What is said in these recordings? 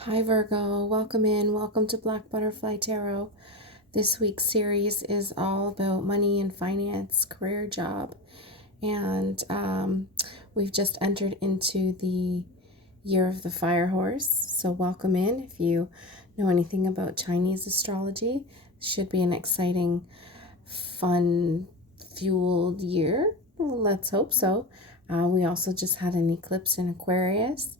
Hi Virgo, welcome in. Welcome to Black Butterfly Tarot. This week's series is all about money and finance, career, job, and we've just entered into the year of the fire horse. So welcome in. If you know anything about Chinese astrology, should be an exciting, fun, fueled year. Well, let's hope so. We also just had an eclipse in Aquarius,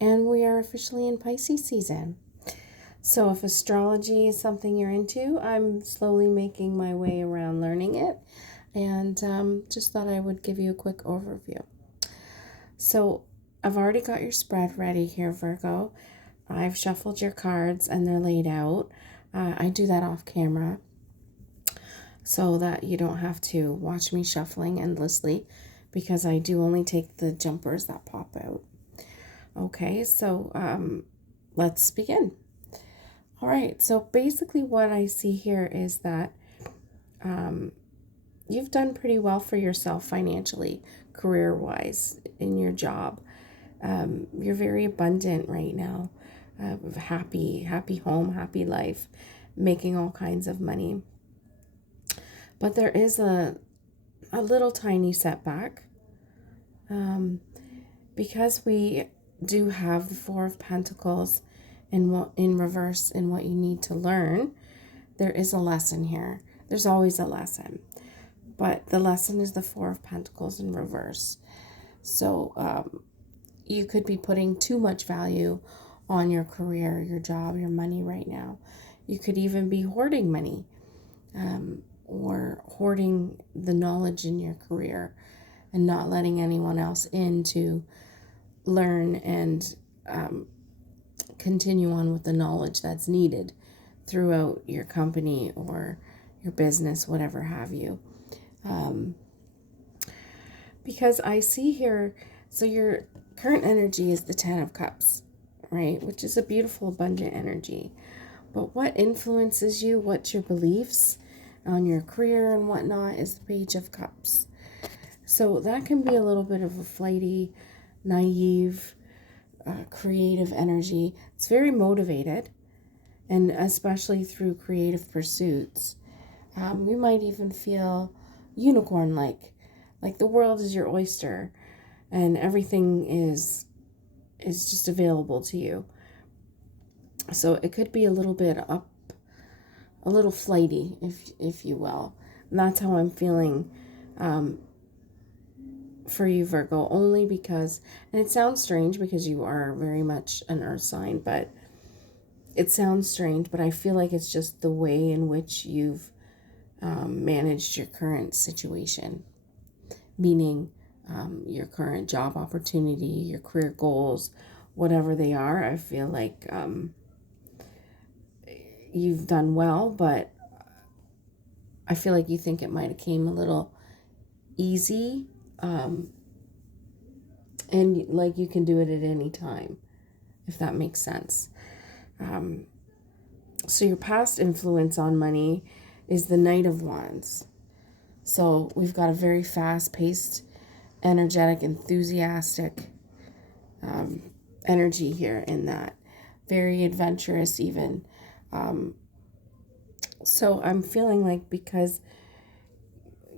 and we are officially in Pisces season. So if astrology is something you're into, I'm slowly making my way around learning it, and just thought I would give you a quick overview. So I've already got your spread ready here, Virgo. I've shuffled your cards and they're laid out. I do that off camera so that you don't have to watch me shuffling endlessly, because I do only take the jumpers that pop out. Okay, so let's begin. All right, so basically what I see here is that you've done pretty well for yourself financially, career-wise, in your job. You're very abundant right now, happy home, happy life, making all kinds of money. But there is a little tiny setback, because we do have the Four of Pentacles in reverse in what you need to learn. There is a lesson here. There's always a lesson, but the lesson is the Four of Pentacles in reverse. So you could be putting too much value on your career, your job, your money right now. You could even be hoarding money, or hoarding the knowledge in your career and not letting anyone else in to learn and continue on with the knowledge that's needed throughout your company or your business, whatever have you. Because I see here, so your current energy is the Ten of Cups, right? Which is a beautiful, abundant energy. But what influences you, what's your beliefs on your career and whatnot, is the Page of Cups. So that can be a little bit of a flighty, naive, creative energy. It's very motivated, and especially through creative pursuits. We might even feel unicorn-like the world is your oyster, and everything is just available to you. So it could be a little bit up, a little flighty, if you will. And that's how I'm feeling for you, Virgo, only because, and it sounds strange because you are very much an earth sign, but it sounds strange, but I feel like it's just the way in which you've managed your current situation, meaning your current job opportunity, your career goals, whatever they are. I feel like you've done well, but I feel like you think it might have came a little easy, and like you can do it at any time, if that makes sense. So your past influence on money is the Knight of Wands. So we've got a very fast-paced, energetic, enthusiastic energy here in that. Very adventurous even. So I'm feeling like, because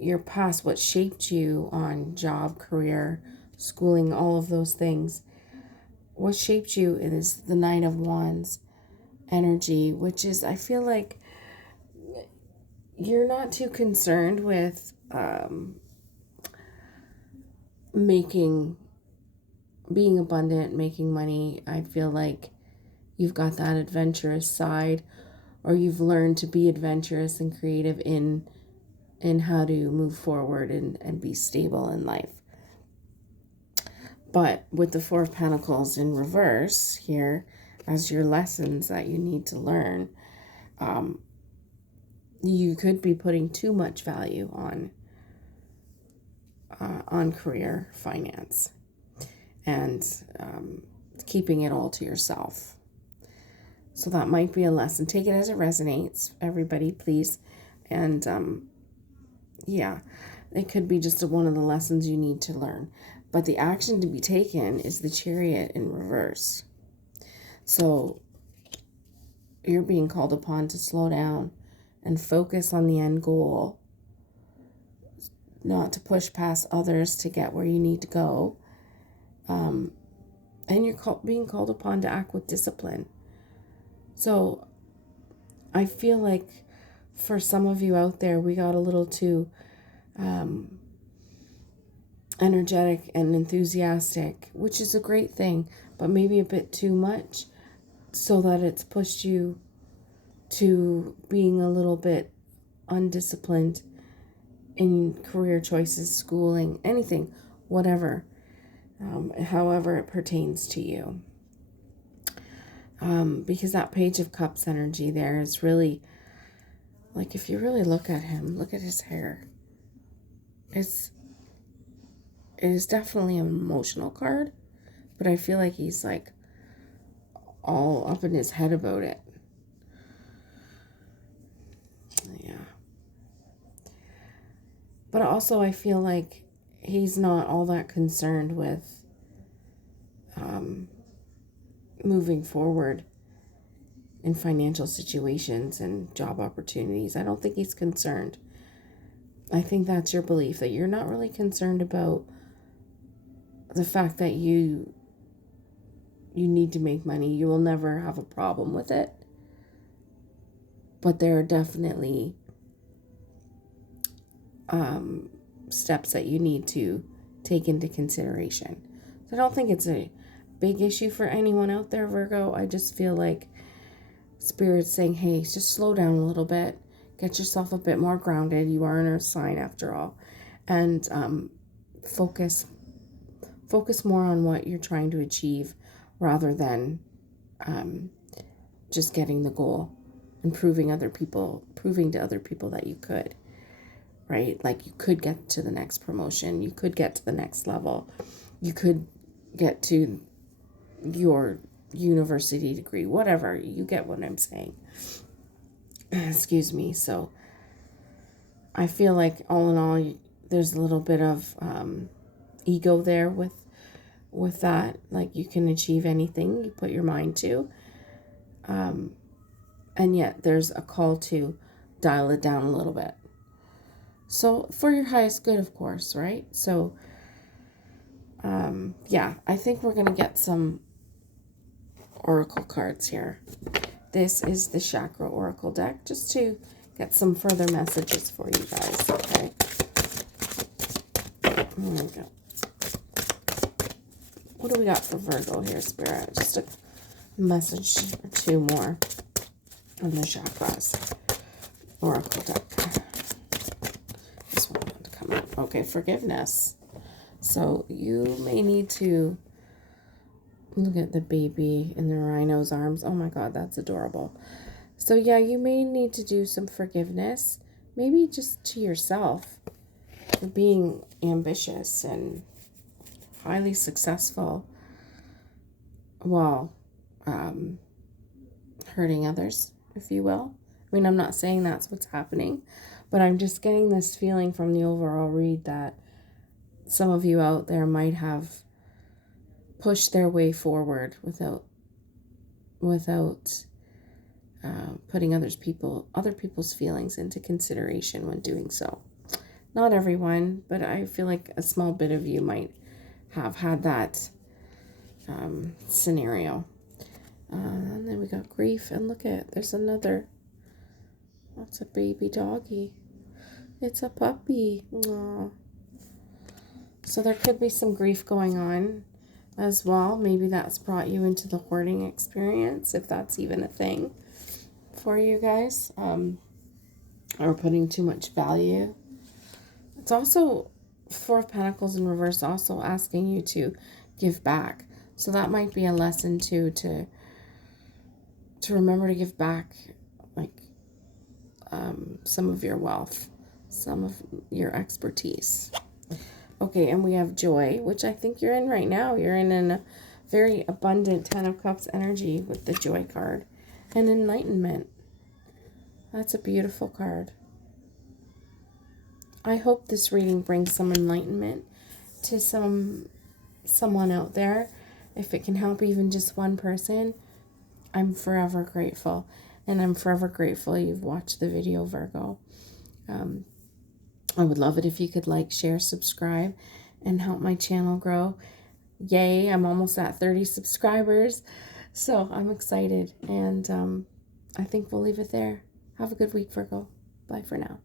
your past, what shaped you on job, career, schooling, all of those things, what shaped you is the Knight of Wands energy, which is, I feel like you're not too concerned with being abundant, making money. I feel like you've got that adventurous side, or you've learned to be adventurous and creative in how to move forward and be stable in life. But with the Four of Pentacles in reverse here as your lessons that you need to learn, you could be putting too much value on career, finance, and keeping it all to yourself. So that might be a lesson. Take it as it resonates, everybody, please. And yeah, it could be just one of the lessons you need to learn. But the action to be taken is the Chariot in reverse. So you're being called upon to slow down and focus on the end goal, not to push past others to get where you need to go. And you're being called upon to act with discipline. So I feel like for some of you out there, we got a little too energetic and enthusiastic, which is a great thing, but maybe a bit too much, so that it's pushed you to being a little bit undisciplined in career choices, schooling, anything, whatever, however it pertains to you. Because that Page of Cups energy there is really, like, if you really look at him, look at his hair. It is definitely an emotional card, but I feel like he's like all up in his head about it. Yeah. But also I feel like he's not all that concerned with moving forward in financial situations and job opportunities. I don't think he's concerned. I think that's your belief, that you're not really concerned about the fact that you need to make money. You will never have a problem with it. But there are definitely steps that you need to take into consideration. So I don't think it's a big issue for anyone out there, Virgo. I just feel like Spirit's saying, hey, just slow down a little bit. Get yourself a bit more grounded. You are an earth sign after all. And focus more on what you're trying to achieve rather than just getting the goal and proving to other people that you could, right? Like, you could get to the next promotion. You could get to the next level. You could get to your university degree, whatever. You get what I'm saying. Excuse me. So I feel like all in all, there's a little bit of ego there with that. Like, you can achieve anything you put your mind to. And yet there's a call to dial it down a little bit. So for your highest good, of course, right? So, yeah, I think we're going to get some oracle cards here. This is the Chakra Oracle deck, just to get some further messages for you guys, okay? There we go. What do we got for Virgo here, Spirit? Just a message or two more on the Chakras Oracle deck. This one wanted to come out. Okay, forgiveness. So you may need to look at the baby in the rhino's arms. Oh my God, that's adorable. So yeah, you may need to do some forgiveness, maybe just to yourself, for being ambitious and highly successful while hurting others, if you will. I mean, I'm not saying that's what's happening, but I'm just getting this feeling from the overall read that some of you out there might have pushed their way forward without putting other people's feelings into consideration when doing so. Not everyone, but I feel like a small bit of you might have had that scenario. And then we got grief, and look at, there's another. That's a baby doggy. It's a puppy. Aww. So there could be some grief going on as well. Maybe that's brought you into the hoarding experience, if that's even a thing for you guys, or putting too much value. It's also Four of Pentacles in reverse, also asking you to give back. So that might be a lesson too, to remember to give back, like some of your wealth, some of your expertise. Okay, and we have joy, which I think you're in right now. You're in a very abundant 10 of Cups energy with the joy card. And enlightenment. That's a beautiful card. I hope this reading brings some enlightenment to someone out there. If it can help even just one person, I'm forever grateful. And I'm forever grateful you've watched the video, Virgo. I would love it if you could like, share, subscribe, and help my channel grow. Yay, I'm almost at 30 subscribers. So I'm excited. And I think we'll leave it there. Have a good week, Virgo. Bye for now.